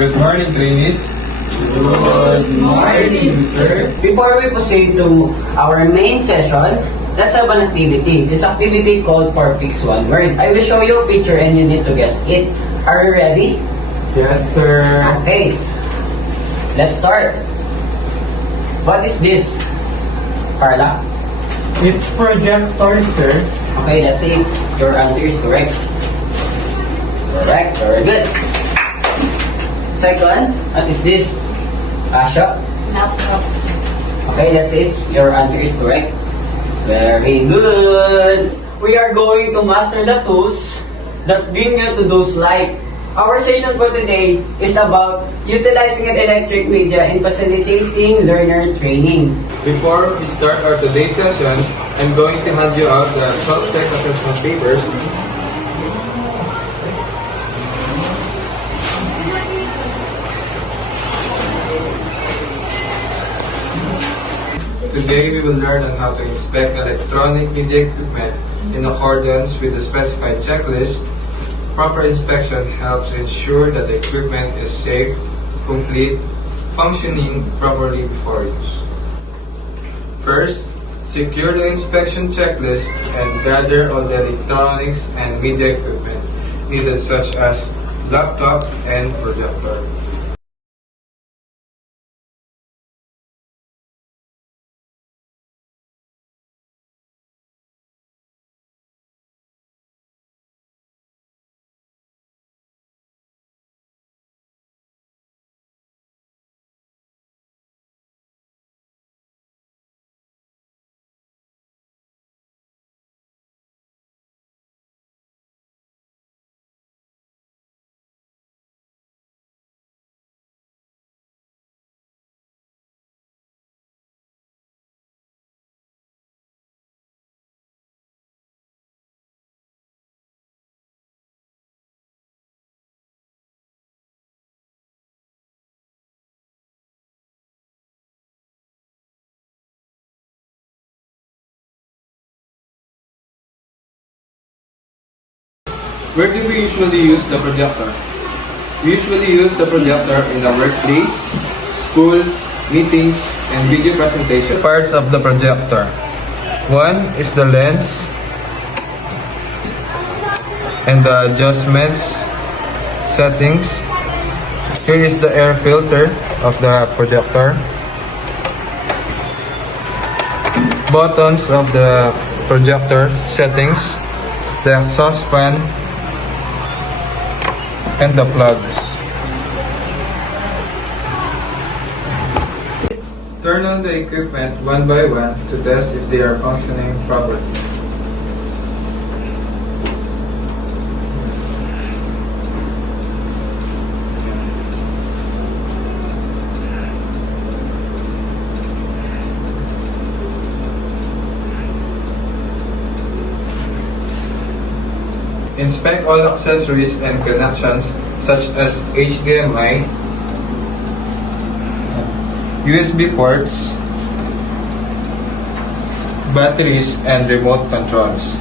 Good morning, trainees. Good morning, sir. Before we proceed to our main session, let's have an activity. This activity called for Fix One Word. I will show you a picture and you need to guess it. Are you ready? Yes, sir. Okay. Let's start. What is this? Carla? It's projector, sir. Okay, that's it. Your answer is correct. Correct. Very good. Second, what is this? Asha? Laptops. Okay, that's it. Your answer is correct. Very good. We are going to master the tools that bring you to those life. Our session for today is about utilizing an electric media in facilitating learner training. Before we start our today's session, I'm going to hand you out the self-check assessment papers. Today we will learn on how to inspect electronic media equipment in accordance with the specified checklist. Proper inspection helps ensure that the equipment is safe, complete, functioning properly before use. First, secure the inspection checklist and gather all the electronics and media equipment needed such as laptop and projector. Where do we usually use the projector? We usually use the projector in the workplace, schools, meetings, and video presentation. Parts of the projector. One is the lens and the adjustments settings. Here is the air filter of the projector. Buttons of the projector settings, the exhaust fan, and the plugs. Turn on the equipment one by one to test if they are functioning properly. Inspect all accessories and connections such as HDMI, USB ports, batteries, and remote controls.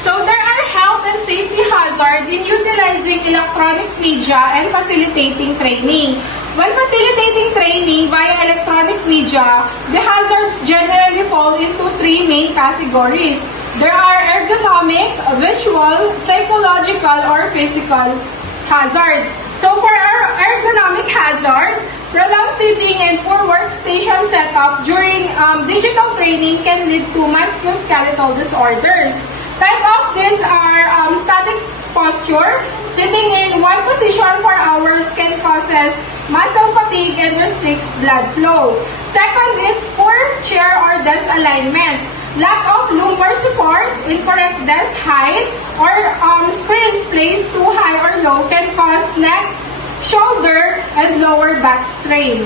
So there are health and safety hazards in utilizing electronic media and facilitating training. When facilitating training via electronic media, the hazards generally fall into three main categories. There are ergonomic, visual, psychological, or physical hazards. So for our ergonomic hazard, prolonged sitting and poor workstation setup during digital training can lead to musculoskeletal disorders. Type of these are static posture. Sitting in one position for hours can causes muscle fatigue and restricts blood flow. Second is poor chair or desk alignment. Lack of lumbar support, incorrect desk height, or screens placed too high or low can cause neck, shoulder, and lower back strain.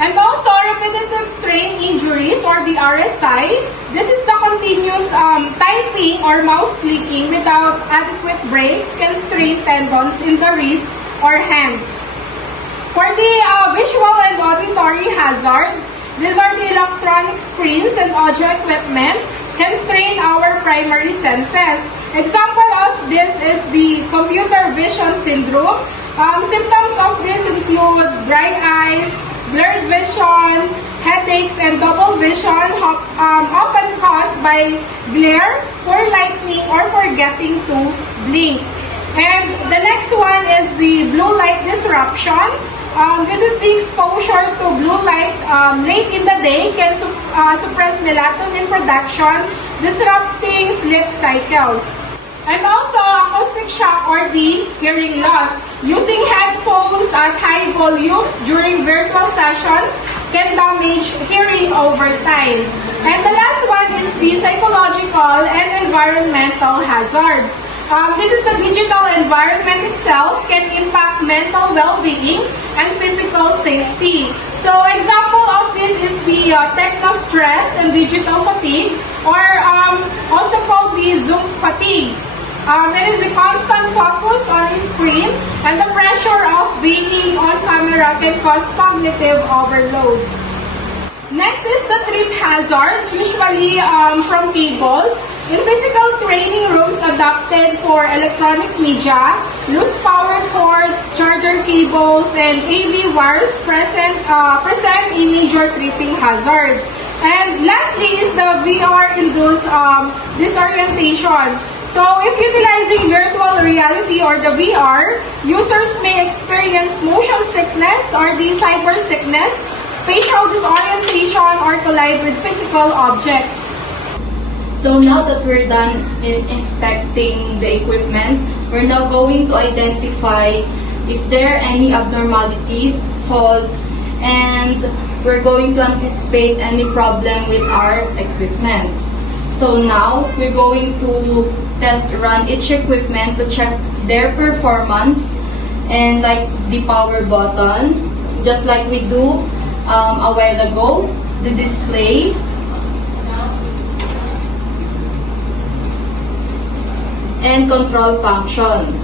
And also repetitive strain injuries or the RSI. This is the continuous typing or mouse clicking without adequate breaks can strain tendons in the wrist or hands. For the visual and auditory hazards, these are the electronic screens and audio equipment can strain our primary senses. Example of this is the computer vision syndrome. Symptoms of this include dry eyes, blurred vision, headaches, and double vision, often caused by glare, poor lighting, or forgetting to blink. And the next one is the blue light disruption. This is the exposure to blue light late in the day can suppress melatonin production, disrupting sleep cycles. And also acoustic shock or the hearing loss. Using headphones at high volumes during virtual sessions can damage hearing over time. And the last one is the psychological and environmental hazards. This is the digital environment itself can impact mental well-being and physical safety. So example of this is the techno stress and digital fatigue, or also called the Zoom fatigue. It is the constant focus on a screen, and the pressure of being on camera can cause cognitive overload. Next is the trip hazards, usually from cables. In physical training rooms adapted for electronic media, loose power cords, charger cables, and AV wires present a major tripping hazard. And lastly is the VR-induced disorientation. So if utilizing virtual reality or the VR, users may experience motion sickness or the cyber sickness, spatial disorientation, or collide with physical objects. So now that we're done in inspecting the equipment, we're now going to identify if there are any abnormalities, faults, and we're going to anticipate any problem with our equipment. So now we're going to test run each equipment to check their performance, and like the power button, just like we do a while ago, the display, and control function.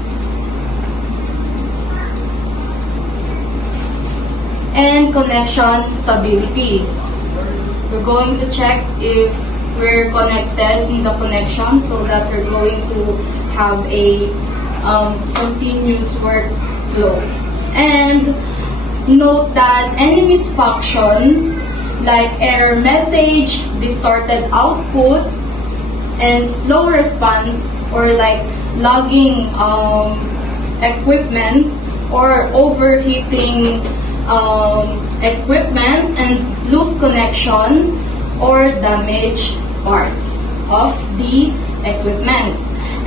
And connection stability. We're going to check if we're connected in the connection so that we're going to have a continuous workflow. And note that any misfunction like error message, distorted output, and slow response, or like logging equipment or overheating equipment and loose connection or damaged parts of the equipment.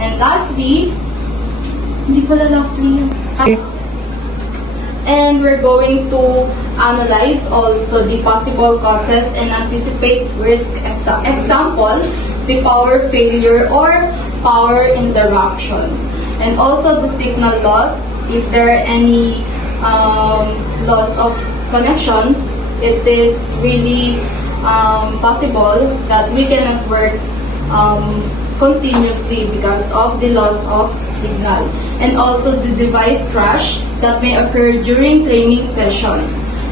And lastly, and we're going to analyze also the possible causes and anticipate risk. Example, the power failure or power interruption. And also the signal loss, if there are any loss of connection, it is really possible that we cannot work continuously because of the loss of signal. And also the device crash that may occur during training session.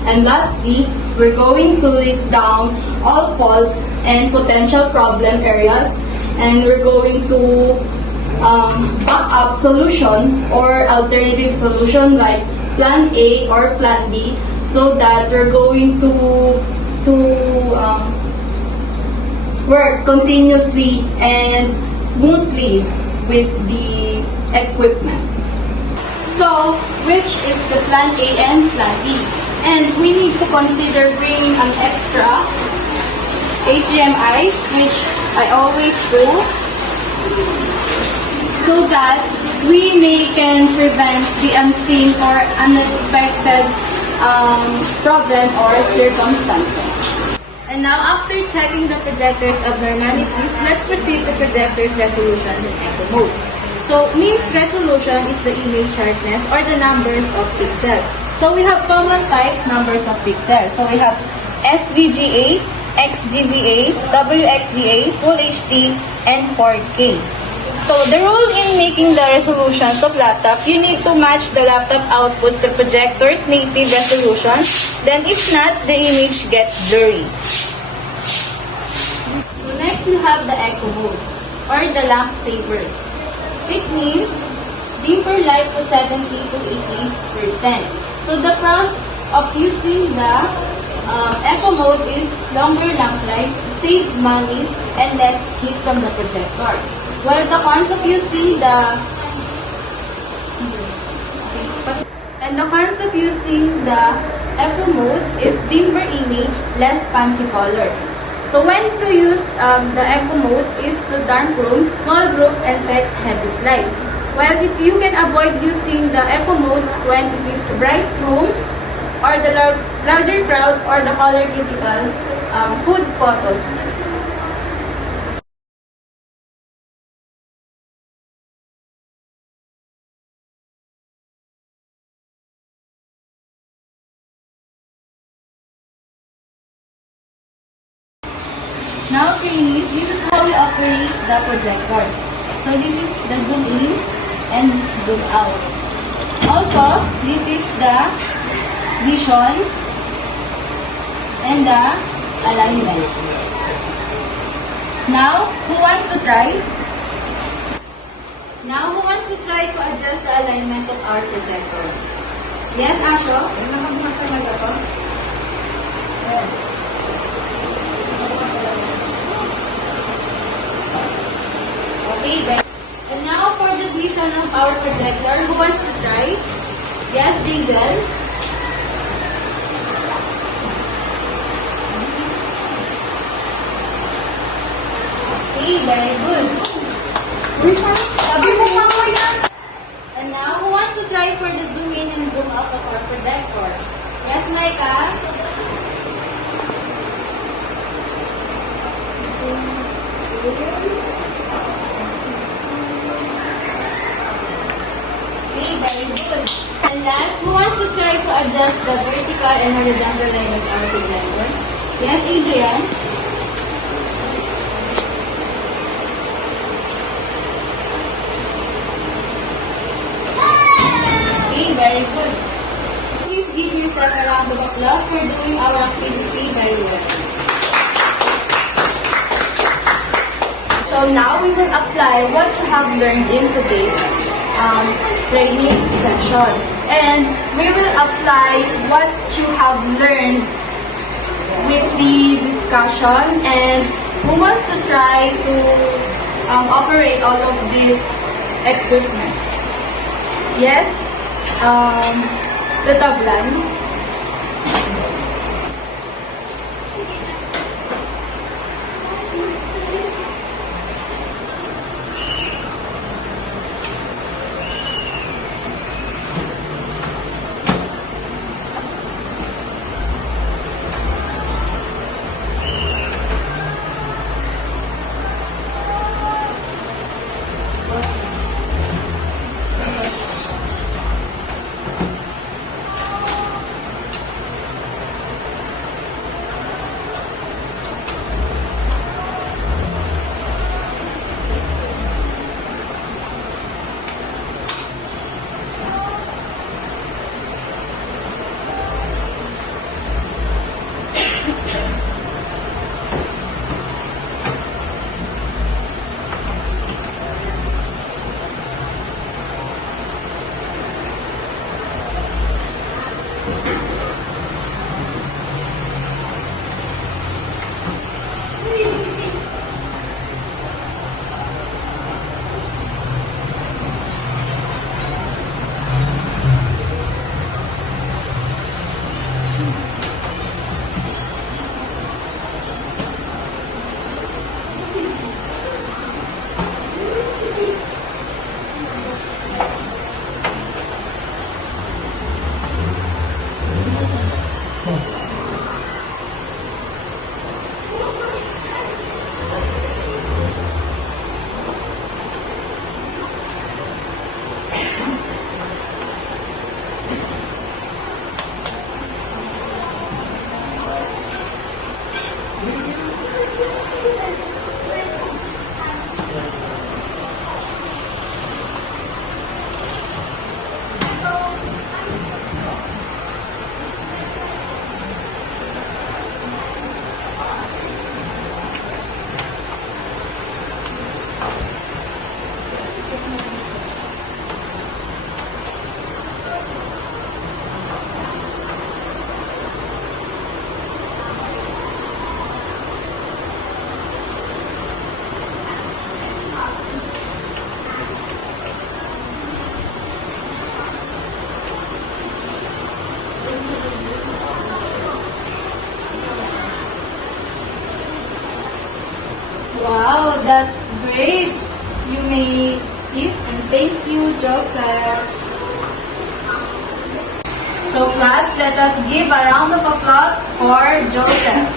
And lastly, we're going to list down all faults and potential problem areas, and we're going to backup solution or alternative solution like plan A or plan B, so that we're going to work continuously and smoothly with the equipment. So, which is the plan A and plan B? And we need to consider bringing an extra HDMI, which I always do, so that we can prevent the unseen or unexpected problem or circumstances. And now, after checking the projector's abnormalities, let's proceed to projector's resolution in echo mode. So, means resolution is the image sharpness or the numbers of pixels. So, we have common types numbers of pixels. So, we have SVGA, XGBA, WXGA, Full HD, and 4K. So, the rule in making the resolutions of laptop, you need to match the laptop outputs to projector's native resolution. Then, if not, the image gets blurry. So next, you have the echo mode or the lamp saver. It means dimmer light to 70 to 80%. So the pros of using the eco mode is longer lamp life, save money, and less heat from the projector. While the cons of using the eco mode is dimmer image, less punchy colors. So when to use the eco mode is to dark rooms, small groups, and text-heavy slides. While you can avoid using the eco modes when it is bright rooms, or the larger crowds, or the color critical food photos. Now, trainees, this is how we operate the projector. So this is the zoom in and zoom out. Also, this is the vision and the alignment. Now, who wants to try? Now, who wants to try to adjust the alignment of our projector? Yes, Asho? Okay, then. And now for the vision of our projector, who wants to try? Yes, Diesel? Okay, very good. And now, who wants to try for the zoom in and zoom out of our projector? Yes, Micah? Okay, very good. And last, who wants to try to adjust the vertical and horizontal line of our projector? Yes, Adrian? Okay, very good. Please give yourself a round of applause for doing our activity very well. So now we will apply what you have learned in today's training session. And we will apply what you have learned with the discussion. And who wants to try to operate all of this equipment? Yes? The tablan. Okay, you may sit and thank you, Joseph. So class, let us give a round of applause for Joseph.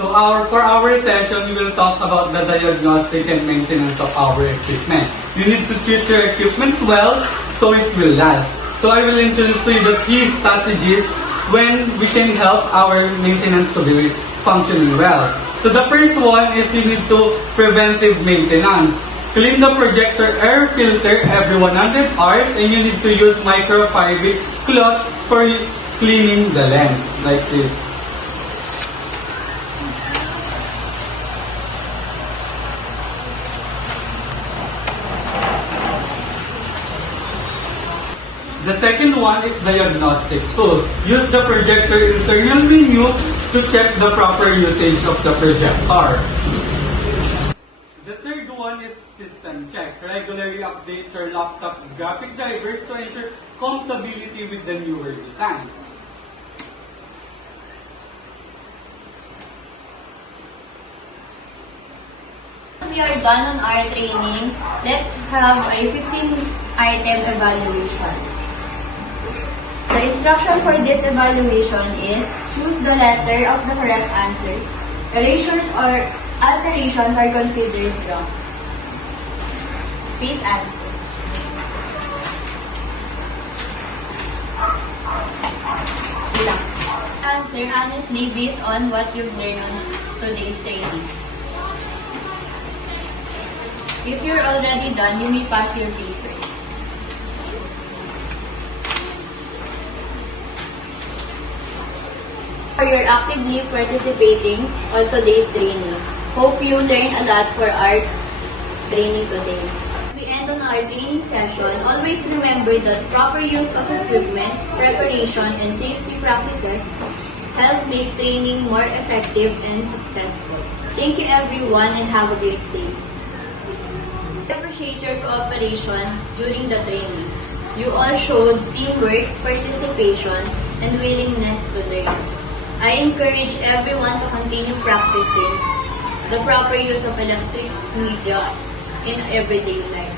So for our session, we will talk about the diagnostic and maintenance of our equipment. You need to treat your equipment well so it will last. So I will introduce to you the key strategies when we can help our maintenance to be functioning well. So the first one is you need to preventive maintenance. Clean the projector air filter every 100 hours, and you need to use microfiber cloth for cleaning the lens, like this. The second one is diagnostic tools. Use the projector internal menu to check the proper usage of the projector. The third one is system check. Regularly update your laptop graphic drivers to ensure compatibility with the newer design. We are done on our training. Let's have a 15-item evaluation. The instruction for this evaluation is choose the letter of the correct answer. Erasures or alterations are considered wrong. Please answer. Ilang. Answer honestly based on what you've learned on today's training. If you're already done, you may pass your papers. You're actively participating on today's training. Hope you learn a lot for our training today. As we end on our training session, always remember that proper use of equipment, preparation, and safety practices help make training more effective and successful. Thank you everyone and have a great day. I appreciate your cooperation during the training. You all showed teamwork, participation, and willingness to learn. I encourage everyone to continue practicing the proper use of electric media in everyday life.